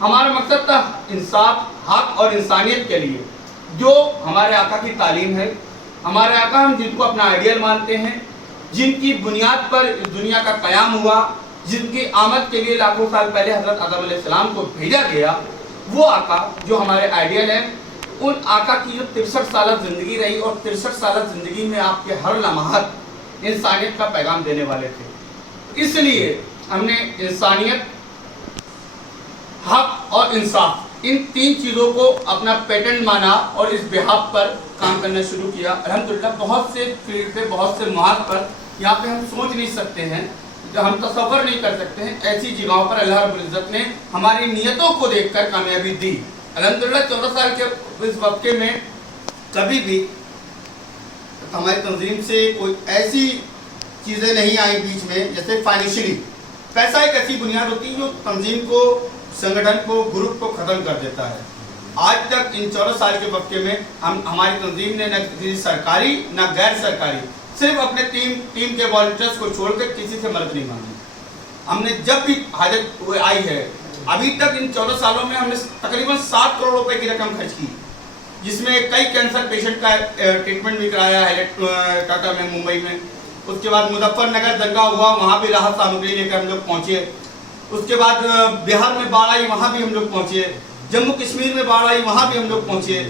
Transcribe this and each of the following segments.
ہمارا مقصد تھا انصاف، حق اور انسانیت کے لیے، جو ہمارے آقا کی تعلیم ہے، ہمارے آقا ہم جن کو اپنا آئیڈیل مانتے ہیں، جن کی بنیاد پر اس دنیا کا قیام ہوا، جن کی آمد کے لیے لاکھوں سال پہلے حضرت آدم علیہ السلام کو بھیجا گیا، وہ آقا جو ہمارے آئیڈیل ہیں، ان آقا کی جو 63 سالہ زندگی رہی، اور 63 سالہ زندگی میں آپ کے ہر لمحات انسانیت کا پیغام دینے والے تھے۔ اس لیے ہم نے انسانیت، حق اور انصاف، ان تین چیزوں کو اپنا پیٹنٹ مانا اور اس بہاف پر کام کرنا شروع کیا۔ الحمدللہ بہت سے فیلڈ پہ، بہت سے مواد پر یہاں پہ ہم سوچ نہیں سکتے ہیں، ہم تصور نہیں کر سکتے ہیں، ایسی جگہوں پر اللہ رب العزت نے ہماری نیتوں کو دیکھ کر کامیابی دی۔ الحمدللہ 14 سال کے اس واقعے میں کبھی بھی ہماری تنظیم سے کوئی ایسی چیزیں نہیں آئیں بیچ میں، جیسے فائنینشلی پیسہ ایک ایسی بنیاد ہوتی ہے جو تنظیم کو، سنگٹھن کو، گروپ کو ختم کر دیتا ہے۔ آج تک ان 14 سال کے وقفے میں ہماری تنظیم نے نہ کسی سرکاری نہ غیر سرکاری، صرف اپنے ٹیم کے والنٹیئرز کو چھوڑ کر کسی سے مدد نہیں مانگی۔ ہم نے جب بھی حاجت آئی ہے، ابھی تک ان 14 سالوں میں ہم نے تقریباً 7 کروڑ روپے کی رقم خرچ کی، جس میں کئی کینسر پیشنٹ کا ٹریٹمنٹ بھی کرایا ہے ٹاٹا میں، ممبئی میں۔ اس کے بعد مظفر نگر دنگا ہوا، وہاں بھی راحت سامگری لے کر ہم لوگ پہنچے۔ اس کے بعد بہار میں باڑھ آئی، وہاں بھی ہم لوگ پہنچے۔ جموں کشمیر میں باڑھ آئی، وہاں بھی ہم لوگ پہنچے۔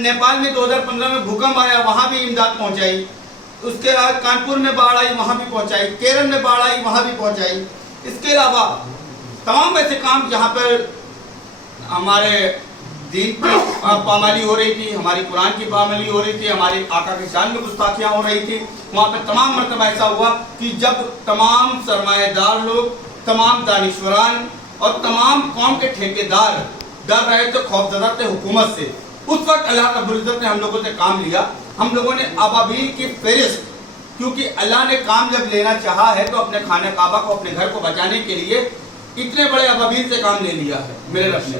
نیپال میں 2015 میں بھوکمپ آیا، وہاں بھی امداد پہنچائی۔ اس کے بعد کانپور میں باڑھ آئی، وہاں بھی پہنچائی۔ کیرل میں باڑھ آئی، وہاں بھی پہنچائی۔ اس کے علاوہ تمام ایسے کام جہاں پر ہمارے دین کی پامالی ہو رہی تھی، ہماری قرآن کی پامالی ہو رہی تھی، ہماری آقا کی شان میں گستاخیاں ہو رہی تھی، وہاں پہ تمام مرتبہ ایسا ہوا کہ جب تمام سرمایہ دار لوگ، تمام دانشوران اور تمام قوم کے ٹھیکیدار ڈر رہے تھے، خوفزدہ تھے حکومت سے، اس وقت اللہ رب العزت نے ہم لوگوں سے کام لیا۔ ہم لوگوں نے ابابیل کی فہرست، کیونکہ اللہ نے کام جب لینا چاہا ہے تو اپنے خانہ کعبہ کو، اپنے گھر کو بچانے کے لیے اتنے بڑے ابابیل سے کام لے لیا ہے میرے رب نے۔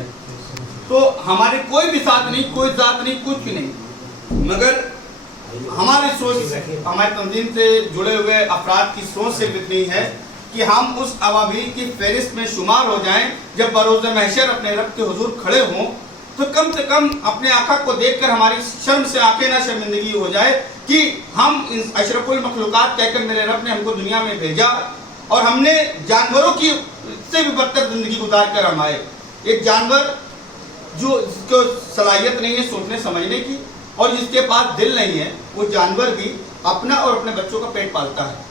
تو ہمارے کوئی بھی ساتھ نہیں، کوئی ذات نہیں، کچھ بھی نہیں، مگر ہماری سوچ، ہماری تنظیم سے جڑے ہوئے افراد کی سوچ صرف اتنی ہے کہ ہم اس ابابیل کی فہرست میں شمار ہو جائیں۔ جب بروز محشر اپنے رب کے حضور کھڑے ہوں تو کم سے کم اپنے آقا کو دیکھ کر ہماری شرم سے آنکھیں نہ شرمندگی ہو جائے کہ ہم اشرف المخلوقات کہہ کر میرے رب نے ہم کو دنیا میں بھیجا، اور ہم نے جانوروں کی سے بھی بدتر زندگی گزار کر ہم آئے۔ ایک جانور جو جس کو صلاحیت نہیں ہے سوچنے سمجھنے کی، اور جس کے پاس دل نہیں ہے، وہ جانور بھی اپنا اور اپنے بچوں کا پیٹ پالتا ہے۔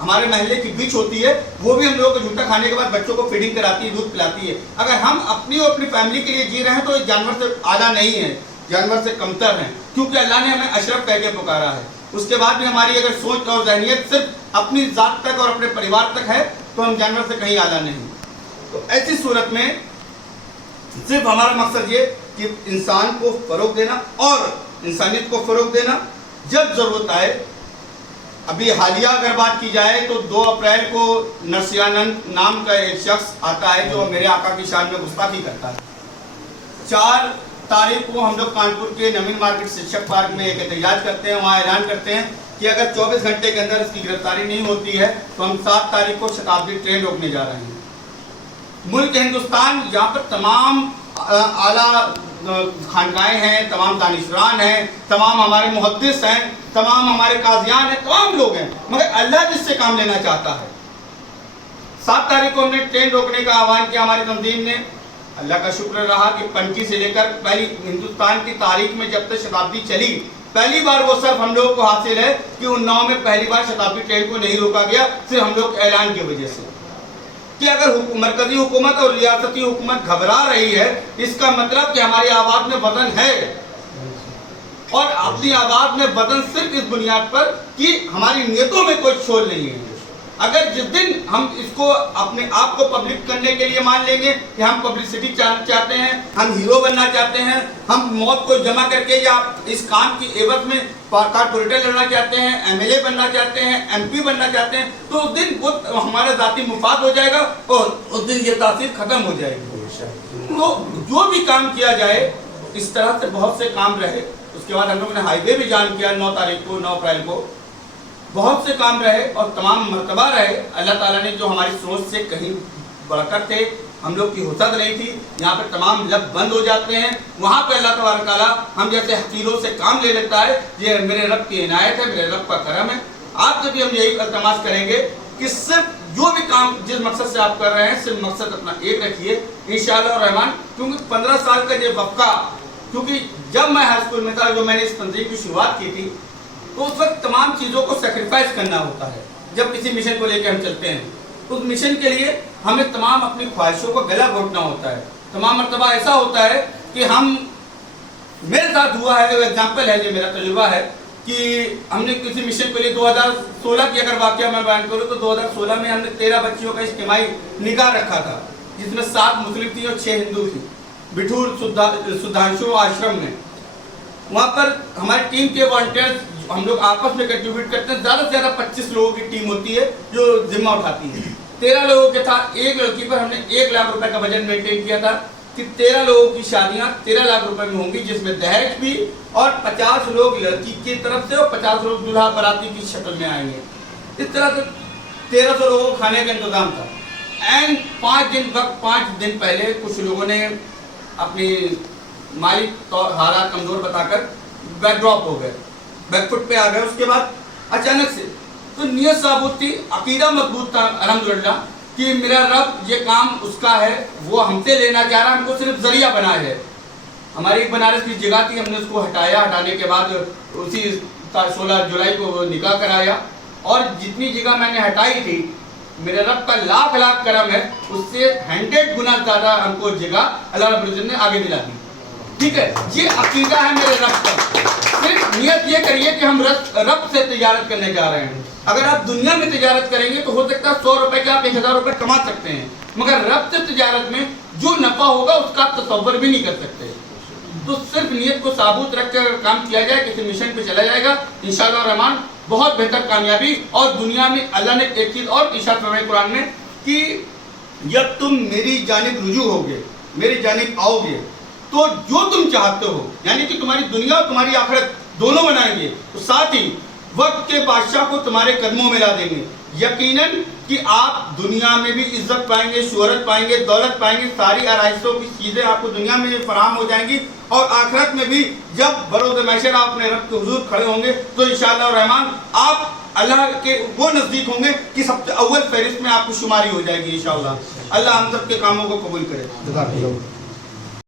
ہمارے محلے کی بچ ہوتی ہے، وہ بھی ہم لوگوں کو جھوٹا کھانے کے بعد بچوں کو فیڈنگ کراتی ہے، دودھ پلاتی ہے۔ اگر ہم اپنی اور اپنی فیملی کے لیے جی رہے ہیں تو جانور سے اعلیٰ نہیں ہے، جانور سے کمتر ہیں، کیونکہ اللہ نے ہمیں اشرف کہہ کے پکارا ہے۔ اس کے بعد بھی ہماری اگر سوچ اور ذہنیت صرف اپنی ذات تک اور اپنے پریوار تک ہے تو ہم جانور سے کہیں اعلیٰ نہیں۔ تو ایسی صورت میں صرف ہمارا مقصد یہ کہ انسان کو فروغ دینا اور انسانیت کو فروغ دینا، جب ضرورت آئے۔ ابھی حالیہ اگر بات کی جائے تو 2 اپریل کو نرسیانند نام کا ایک شخص آتا ہے جو میرے آقا کی شان میں گستاخی کرتا ہے۔ 4 تاریخ کو ہم لوگ کانپور کے نوین مارکیٹ شکشک پارک میں ایک احتجاج کرتے ہیں، وہاں اعلان کرتے ہیں کہ اگر 24 گھنٹے کے اندر اس کی گرفتاری نہیں ہوتی ہے تو ہم 7 تاریخ کو شتابدی ٹرین روکنے جا رہے ہیں۔ ملک ہندوستان، یہاں پر تمام اعلیٰ خانقاہیں ہیں، تمام دانشوران ہیں، تمام ہمارے محدث ہیں، تمام ہمارے قاضیان ہیں، تمام لوگ ہیں، مگر اللہ جس سے کام لینا چاہتا ہے۔ 7 تاریخ کو ہم نے ٹرین روکنے کا آہوان کیا ہماری تنظیم نے۔ اللہ کا شکر رہا کہ پنکی سے لے کر پہلی ہندوستان کی تاریخ میں جب تک شتابدی چلی، پہلی بار وہ صرف ہم لوگوں کو حاصل ہے کہ 19 میں پہلی بار شتابدی ٹرین کو نہیں روکا گیا، صرف ہم لوگ کے اعلان کی وجہ سے، کہ اگر مرکزی حکومت اور ریاستی حکومت گھبرا رہی ہے، اس کا مطلب کہ ہماری آواز میں وزن ہے، اور اپنی آواز میں وزن صرف اس بنیاد پر کہ ہماری نیتوں میں کوئی شور نہیں ہے۔ اگر جس دن ہم اس کو اپنے آپ کو پبلک کرنے کے لیے مان لیں گے کہ ہم پبلسٹی چاہتے ہیں، ہم ہیرو بننا چاہتے ہیں، ہم موت کو جمع کر کے یا اس کام کی عوض میں کارپوریٹر لڑنا چاہتے ہیں، MLA بننا چاہتے ہیں، MP بننا چاہتے ہیں، تو اس دن وہ ہمارا ذاتی مفاد ہو جائے گا اور اس دن یہ تاثیر ختم ہو جائے گی۔ تو جو بھی کام کیا جائے اس طرح سے بہت سے کام رہے۔ اس کے بعد ہم لوگوں نے ہائی وے بھی جام کیا 9 تاریخ کو، 9 اپریل کو، بہت سے کام رہے اور تمام مرتبہ رہے۔ اللہ تعالیٰ نے جو ہماری سوچ سے کہیں بڑھ کر تھے، ہم لوگ کی حسد نہیں تھی، یہاں پہ تمام لب بند ہو جاتے ہیں، وہاں پہ اللہ تبارک تعالیٰ ہم جیسے حقیروں سے کام لے لیتا ہے. یہ میرے رب کی عنایت ہے، میرے رب کا کرم ہے. آپ سے بھی ہم یہی التماس کریں گے کہ صرف جو بھی کام جس مقصد سے آپ کر رہے ہیں صرف مقصد اپنا ایک رکھیے انشاءاللہ الرحمن. کیونکہ 15 سال کا یہ وقفہ، کیونکہ جب میں ہائی اسکول میں تھا، جو میں نے اس تنظیم کی شروعات کی تھی، تو اس وقت تمام چیزوں کو سیکریفائز کرنا ہوتا ہے. جب کسی مشن کو لے کے ہم چلتے ہیں تو اس مشن کے لیے ہمیں تمام اپنی خواہشوں کو گلا گھونٹنا ہوتا ہے. تمام مرتبہ ایسا ہوتا ہے کہ میرے ساتھ ہوا ہے، ایگزامپل ہے، یہ میرا تجربہ ہے کہ ہم نے کسی مشن کے لیے 2016 کی اگر واقعہ میں بیان کروں تو 2016 میں ہم نے 13 بچیوں کا اجتماعی نکاح رکھا تھا، جس میں 7 مسلم تھی اور 6 ہندو تھی، بٹھور سدھانشو آشرم میں. وہاں پر ہماری ٹیم کے والنٹیئرز ہم لوگ آپس میں کنٹریبیوٹ کرتے ہیں. زیادہ سے زیادہ 25 لوگوں کی ٹیم ہوتی ہے جو ذمہ اٹھاتی ہے. 13 لوگوں کے تھا. ایک لڑکی پر ہم نے 1 لاکھ روپے کا بجٹ مینٹین کیا تھا کہ 13 لوگوں کی شادیاں 13 لاکھ روپے میں ہوں گی، جس میں دہیج بھی، اور 50 لوگ لڑکی کی طرف سے اور 50 لوگ دلہا باراتی کی شکل میں آئیں گے. اس طرح سے 1300 لوگوں کو کھانے کا انتظام تھا. اینڈ 5 دن پہلے کچھ لوگوں نے اپنی مالی حالات کمزور بتا کر بیک ڈراپ ہو گئے، بیک فٹ پہ آ گئے. اس کے بعد اچانک سے تو نیت ثابت تھی، عقیدہ مضبوط تھا الحمدللہ کہ میرا رب یہ کام اس کا ہے، وہ ہم سے لینا چاہ رہا ہے، ہم کو صرف ذریعہ بنا ہے. ہماری ایک بنارس کی جگہ تھی، ہم نے اس کو ہٹایا. ہٹانے کے بعد اسی 16 جولائی کو نکاح کرایا. اور جتنی جگہ میں نے ہٹائی تھی، میرے رب کا لاکھ لاکھ کرم ہے، اس سے 100 گنا زیادہ ہم کو جگہ اللہ رب العزت نے آگے دلا دی. ٹھیک ہے، یہ عقیدہ ہے میرے رب کا. صرف نیت یہ کریے کہ ہم رب سے تجارت کرنے جا رہے ہیں. اگر آپ دنیا میں تجارت کریں گے تو ہو سکتا ہے 100 روپے کے آپ 1000 روپے کما سکتے ہیں، مگر رب سے تجارت میں جو نفع ہوگا اس کا آپ تصور بھی نہیں کر سکتے. تو صرف نیت کو ثابت رکھ کر کام کیا جائے، کسی مشن پہ چلا جائے گا انشاءاللہ الرحمن بہت بہتر کامیابی. اور دنیا میں اللہ نے ایک چیز اور ارشاد فرمائی قرآن میں کہ جب تم میری جانب رجوع ہوگے، میری جانب آؤ گے، تو جو تم چاہتے ہو، یعنی کہ تمہاری دنیا اور تمہاری آخرت دونوں بنائیں گے، تو ساتھ ہی وقت کے بادشاہ کو تمہارے قدموں میں لا دیں گے. یقیناً کہ آپ دنیا میں بھی عزت پائیں گے، شہرت پائیں گے، دولت پائیں گے، ساری آرائشوں کی چیزیں آپ کو دنیا میں فراہم ہو جائیں گی. اور آخرت میں بھی جب بروز محشر آپ اپنے رب کے حضور کھڑے ہوں گے تو انشاءاللہ الرحمن آپ اللہ کے وہ نزدیک ہوں گے کہ سب سے اول فہرست میں آپ کو شماری ہو جائے گی انشاءاللہ. اللہ ہم سب کے کاموں کو قبول کرے.